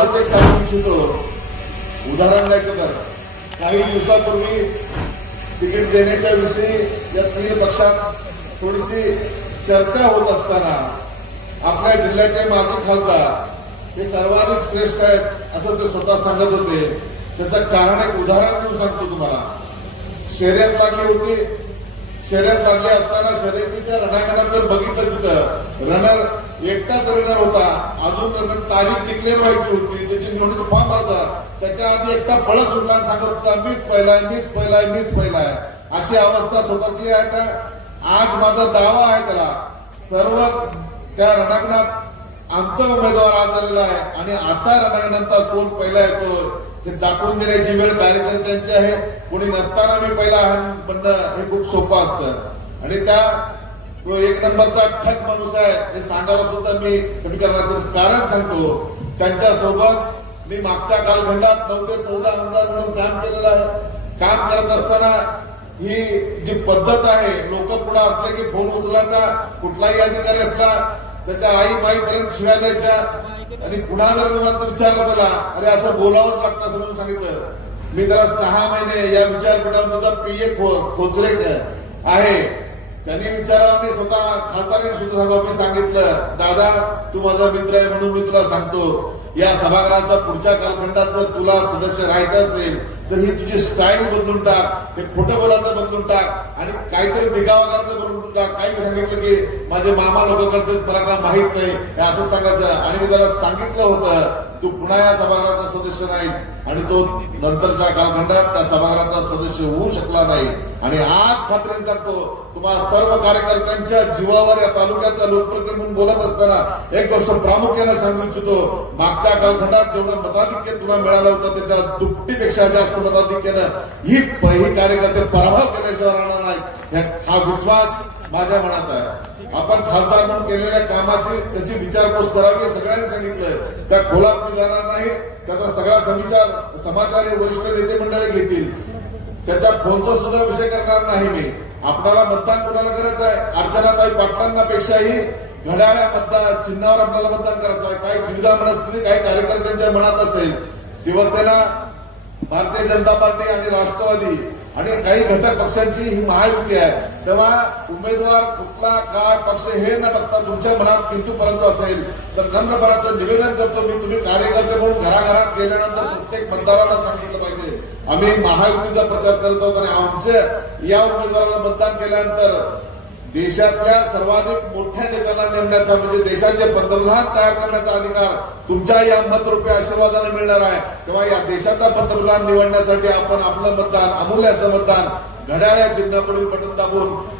एवढंच एक सांगू इच्छित उदाहरण द्यायचं तर काही दिवसापूर्वी तिकीट देण्याच्या विषयी या तीन पक्षात थोडीशी चर्चा होत असताना आपल्या जिल्ह्याचे माजी खासदार हे सर्वाधिक श्रेष्ठ आहेत असं ते स्वतः सांगत होते त्याचं कारण एक उदाहरण देऊ सांगतो तुम्हाला शर्यत मागली होती शर्यत लागली असताना शर्यतीच्या रणांगणात बघितलं तिथं रनर एकटाच रनर होता अजून रनर तारीख डिक्लेअर व्हायची होती त्याची निवडणूक फॉर्म होता त्याच्या आधी एकटा पळत सुटला सांगत होता मीच पहिलाय मीच पहिलाय मीच पहिलाय अशी अवस्था स्वतःची आहे का आज माझा दावा आहे त्याला सर्व त्या रणांगणात आमचा उमेदवार आज आलेला आहे आणि आता रणांगणात कोण पहिला येतो ते दाखवून देण्याची वेळ त्यांची आहे कोणी नसताना मी पहिला बंद हे खूप सोपं असतं आणि त्या एक नंबरचा ठक माणूस आहे हे सांगायला सुद्धा मी कमी करणार कारण सांगतो त्यांच्या सोबत मी मागच्या कालखंडात नऊ ते चौदा आमदार म्हणून काम केलेलं आहे काम करत असताना ही जी पद्धत आहे लोक पुढे असले की फोन उचलायचा कुठलाही अधिकारी असला त्याच्या आई माईपर्यंत शिव्या द्यायच्या आणि पुन्हा जर मला विचारलं त्याला अरे असं बोलावंच लागतं असं म्हणून सांगितलं मी त्याला सहा महिने या विचारपीठावर त्याचा पीए खोचले आहे त्यांनी मी स्वतः खासदारांनी सुद्धा सांगितलं दादा तू माझा मित्र आहे म्हणून मी तुला सांगतो या सभागृहाचा पुढच्या कालखंडात जर तुला सदस्य राहायचं असेल तर ही तुझी स्टाईल बदलून टाक हे खोटं बोलायचं बदलून टाक आणि काहीतरी दिगावा बदलून टाक काही सांगितलं की माझे मामा लोक करतात मला काय माहीत नाही हे असं सांगायचं आणि मी त्याला सांगितलं होतं तू पुन्हा या सभागृहाचा सदस्य नाहीस आणि तो नंतरच्या कालखंडात त्या सभागृहाचा सदस्य होऊ शकला नाही आणि आज खात्री सांगतो तुम्हाला सर्व कार्यकर्त्यांच्या जीवावर या तालुक्याचा लोकप्रतिनिधी म्हणून बोलत असताना एक गोष्ट प्रामुख्याने सांगू इच्छितो मागच्या कालखंडात जेवढं मताधिक्य तुला मिळालं होतं त्याच्या दुप्पटीपेक्षा जास्त मताधिक्यानं ही ही कार्यकर्ते पराभव केल्याशिवाय राहणार नाही हा विश्वास माझ्या मनात आहे आपण खासदार म्हणून केलेल्या कामाची त्याची विचारपूस करावी सगळ्यांनी सांगितलंय त्या खोलात मी जाणार नाही त्याचा सगळा समिचार समाचार हे वरिष्ठ नेते मंडळी घेतील त्याच्या फोनचा सुद्धा विषय करणार नाही मी आपल्याला मतदान कोणाला करायचं आहे अर्चनाताई पाटलांना पेक्षाही घड्याळ्या चिन्हावर आपल्याला मतदान करायचं आहे काही दुविधा म्हणत असतील काही कार्यकर्त्यांच्या मनात असेल शिवसेना भारतीय जनता पार्टी आणि राष्ट्रवादी आणि काही घटक पक्षांची ही महायुती आहे तेव्हा उमेदवार कुठला काय पक्ष हे न बघता तुमच्या मनात किंतू पर्यंत असेल तर नम्रपणाचं निवेदन करतो मी तुम्ही कार्यकर्ते म्हणून घराघरात गेल्यानंतर प्रत्येक मतदाराला सांगितलं पाहिजे आम्ही महायुतीचा प्रचार करत आहोत आणि आमच्या या उमेदवाराला मतदान केल्यानंतर देशातल्या सर्वाधिक मोठ्या नेत्याला नेमण्याचा म्हणजे देशाचे पंतप्रधान तयार करण्याचा अधिकार तुमच्या या मतरूपी आशीर्वादाने मिळणार आहे तेव्हा या देशाचा पंतप्रधान निवडण्यासाठी आपण आपलं मतदान अमूल्याचं मतदान घड्याळ्या चिन्हाकडून बटन दाबून